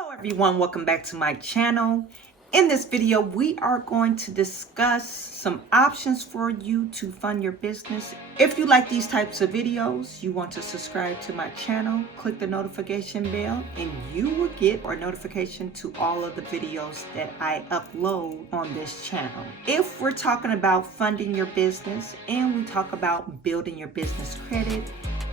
Hello everyone, welcome back to my channel. In this video, we are going to discuss some options for you to fund your business. If you like these types of videos, you want to subscribe to my channel, click the notification bell, and you will get a notification to all of the videos that I upload on this channel. If we're talking about funding your business and we talk about building your business credit,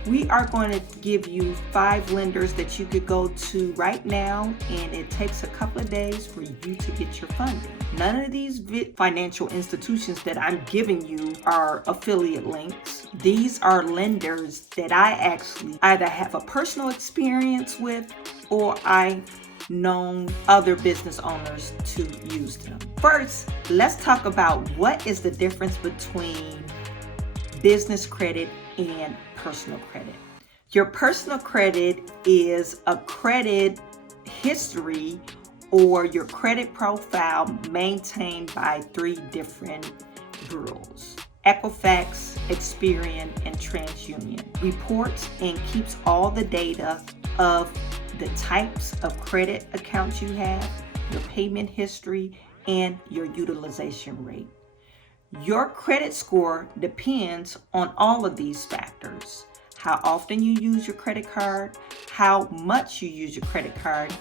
we are going to give you 5 lenders that you could go to right now, and it takes a couple of days for you to get your funding. None of these financial institutions that I'm giving you are affiliate links. These are lenders that I actually either have a personal experience with or I've known other business owners to use them. First, let's talk about what is the difference between business credit and personal credit. Your personal credit is a credit history or your credit profile maintained by 3 different bureaus: Equifax, Experian, and TransUnion. Reports and keeps all the data of the types of credit accounts you have, your payment history, and your utilization rate. Your credit score depends on all of these factors: how often you use your credit card, how much you use your credit card,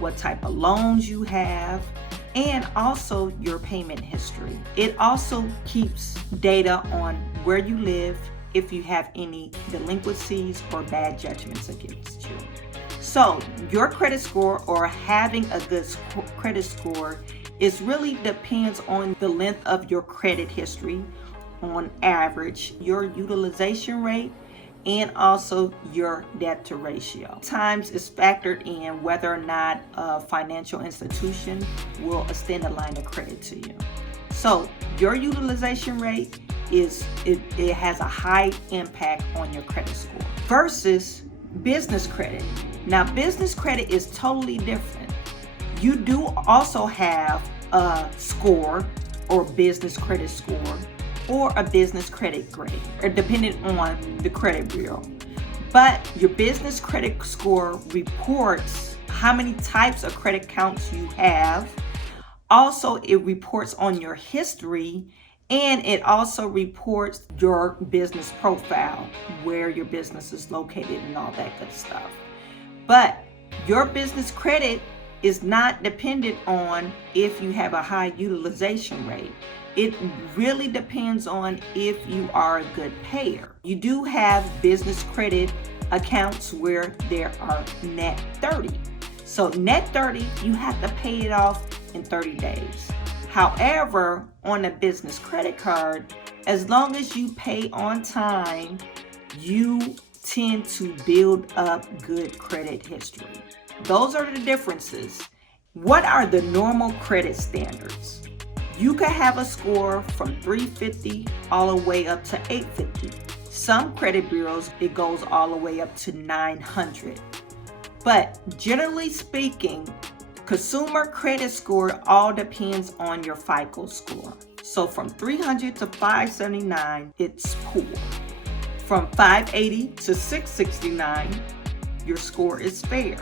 what type of loans you have, and also your payment history. It also keeps data on where you live, if you have any delinquencies or bad judgments against you. So your credit score, or having a good credit score, it really depends on the length of your credit history, on average, your utilization rate, and also your debt to ratio. Times is factored in whether or not a financial institution will extend a line of credit to you. So your utilization rate it has a high impact on your credit score versus business credit. Now, business credit is totally different. You do also have a score or business credit score or a business credit grade, or depending on the credit bureau. But your business credit score reports how many types of credit accounts you have. Also, it reports on your history, and it also reports your business profile, where your business is located and all that good stuff. But your business credit is not dependent on if you have a high utilization rate. It really depends on if you are a good payer. You do have business credit accounts where there are net 30. So net 30, you have to pay it off in 30 days. However, on a business credit card, as long as you pay on time, you tend to build up good credit history. Those are the differences. What are the normal credit standards? You could have a score from 350 all the way up to 850. Some credit bureaus, it goes all the way up to 900. But generally speaking, consumer credit score all depends on your FICO score. So from 300 to 579, it's poor. From 580 to 669, your score is fair.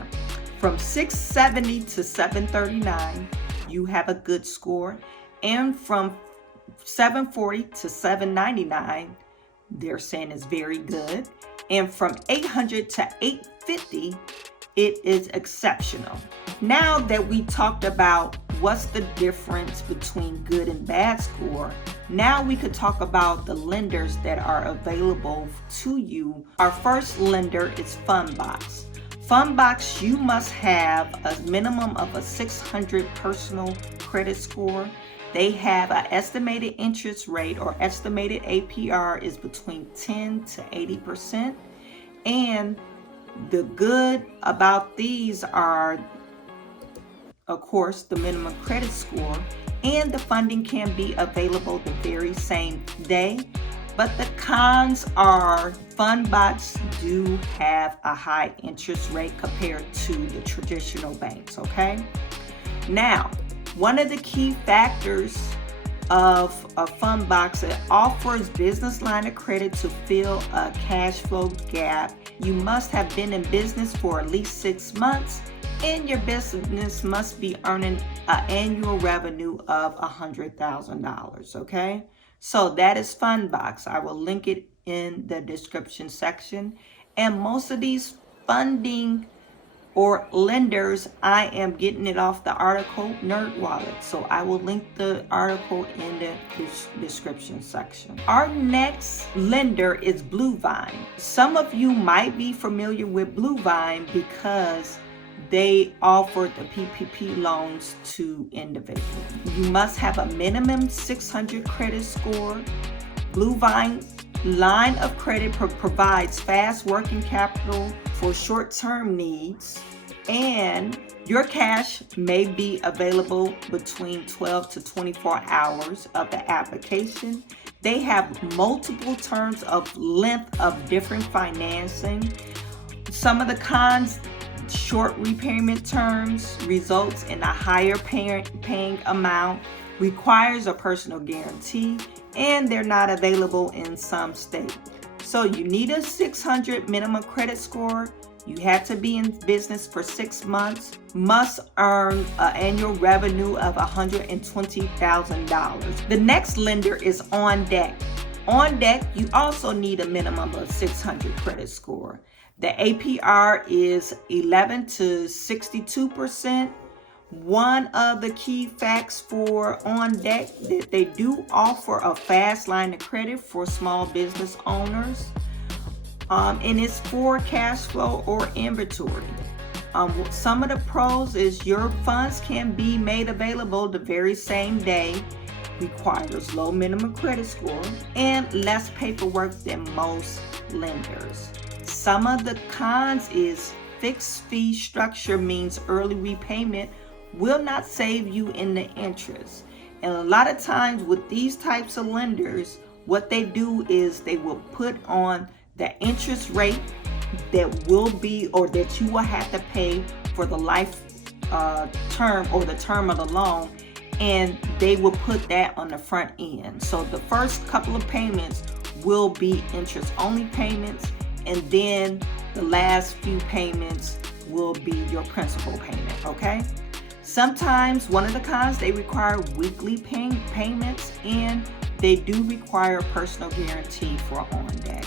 From 670 to 739, you have a good score. And from 740 to 799, they're saying it's very good. And from 800 to 850, it is exceptional. Now that we talked about what's the difference between good and bad score, now we could talk about the lenders that are available to you. Our first lender is Fundbox. Fundbox, you must have a minimum of a 600 personal credit score. They have an estimated interest rate, or estimated APR, is between 10 to 80%. And the good about these are, of course, the minimum credit score, and the funding can be available the very same day. But the cons are Fundbox do have a high interest rate compared to the traditional banks, okay? Now, one of the key factors of a Fundbox, it offers business line of credit to fill a cash flow gap. You must have been in business for at least 6 months and your business must be earning an annual revenue of $100,000. Okay, so that is Fundbox. I will link it in the description section. And most of these funding or lenders, I am getting it off the article NerdWallet. So I will link the article in the description section. Our next lender is Bluevine. Some of you might be familiar with Bluevine because they offer the PPP loans to individuals. You must have a minimum 600 credit score. Bluevine line of credit provides fast working capital for short-term needs, and your cash may be available between 12 to 24 hours of the application. They have multiple terms of length of different financing. Some of the cons: short repayment terms results in a higher paying amount, requires a personal guarantee, and they're not available in some states. So you need a 600 minimum credit score. You have to be in business for 6 months, must earn an annual revenue of $120,000. The next lender is On Deck. On Deck, you also need a minimum of 600 credit score. The APR is 11 to 62%. One of the key facts for On Deck that they do offer a fast line of credit for small business owners, and it's for cash flow or inventory. Some of the pros is your funds can be made available the very same day, requires low minimum credit score, and less paperwork than most lenders. Some of the cons is fixed fee structure means early repayment will not save you in the interest. And a lot of times with these types of lenders, what they do is they will put on the interest rate that will be, or that you will have to pay for the life term or the term of the loan, and they will put that on the front end. So the first couple of payments will be interest only payments, and then the last few payments will be your principal payment. Okay, sometimes one of the cons, they require weekly payments, and they do require a personal guarantee for On Deck.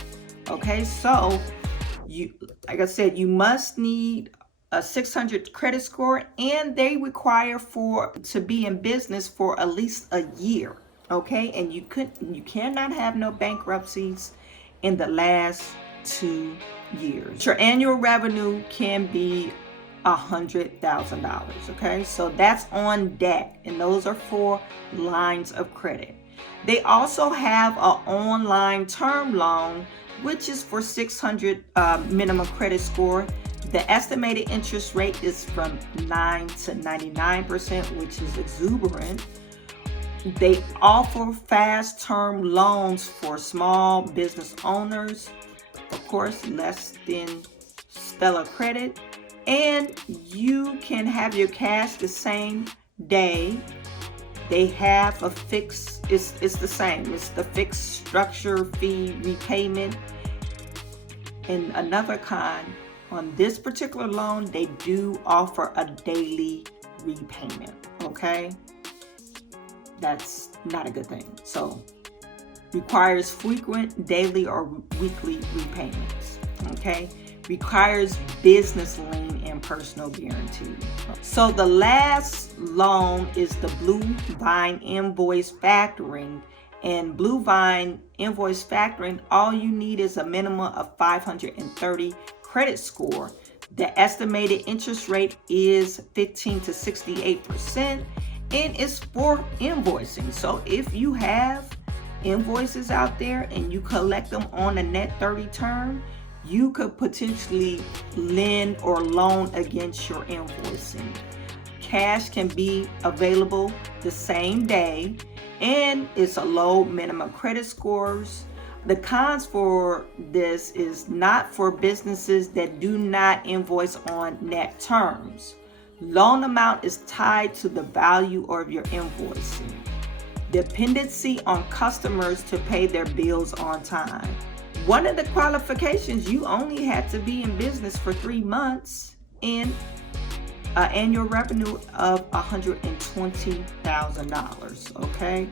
Okay, so you, like I said, you must need a 600 credit score, and they require to be in business for at least a year. Okay, and you cannot have no bankruptcies in the last 2 years. Your annual revenue can be $100,000. Okay, so that's On Deck, and those are for lines of credit. They also have an online term loan, which is for 600 minimum credit score. The estimated interest rate is from 9 to 99%, which is exuberant. They offer fast term loans for small business owners, of course, less than stellar credit. And you can have your cash the same day. They have a fixed, it's the same. It's the fixed structure fee repayment. And another con, on this particular loan, they do offer a daily repayment. Okay, that's not a good thing. So requires frequent daily or weekly repayments. Okay, requires business lien and personal guarantee. So the last loan is the Bluevine invoice factoring. And Bluevine invoice factoring, all you need is a minimum of 530 credit score. The estimated interest rate is 15 to 68%, and it's for invoicing. So if you have invoices out there and you collect them on a net 30 term, you could potentially lend or loan against your invoicing. Cash can be available the same day, and it's a low minimum credit scores. The cons for this is not for businesses that do not invoice on net terms. Loan amount is tied to the value of your invoicing. Dependency on customers to pay their bills on time. One of the qualifications, you only had to be in business for 3 months, and annual revenue of $120,000. Okay.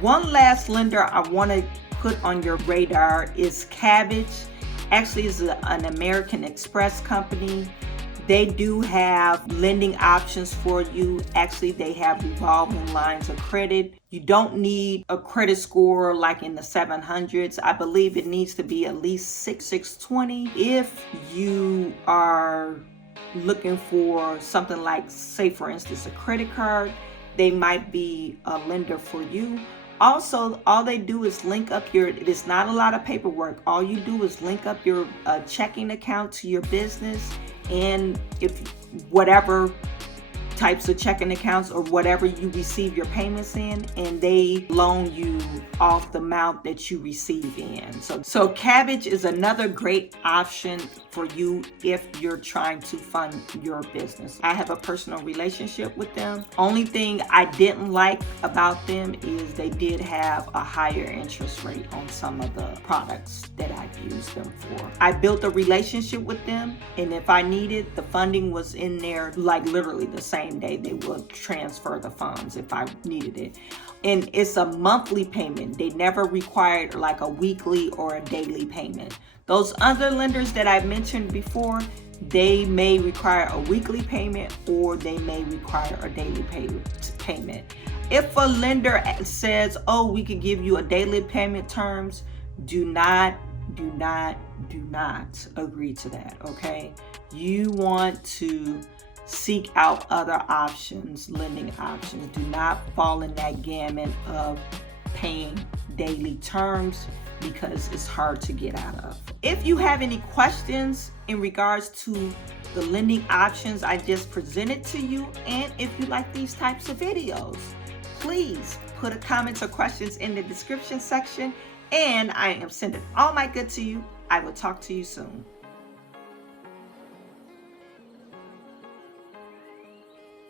One last lender I want to put on your radar is Kabbage. Actually, it's an American Express company. They do have lending options for you. Actually, they have revolving lines of credit. You don't need a credit score like in the 700s. I believe it needs to be at least 620. If you are looking for something like, say for instance, a credit card, they might be a lender for you. Also, all they do is link up it's not a lot of paperwork. All you do is link up your checking account to your business, and if whatever types of checking accounts or whatever you receive your payments in, and they loan you off the amount that you receive in. So Kabbage is another great option for you if you're trying to fund your business. I have a personal relationship with them. Only thing I didn't like about them is they did have a higher interest rate on some of the products that I've used them for. I built a relationship with them, and if I needed, the funding was in there like literally the same day. They will transfer the funds if I needed it. And it's a monthly payment. They never required like a weekly or a daily payment. Those other lenders that I mentioned before, they may require a weekly payment or they may require a daily payment. If a lender says, oh, we could give you a daily payment terms, do not agree to that, okay? You want to seek out other options, lending options. Do not fall in that gamut of paying daily terms because it's hard to get out of. If you have any questions in regards to the lending options I just presented to you, and if you like these types of videos, please put a comments or questions in the description section, and I am sending all my good to you. I will talk to you soon.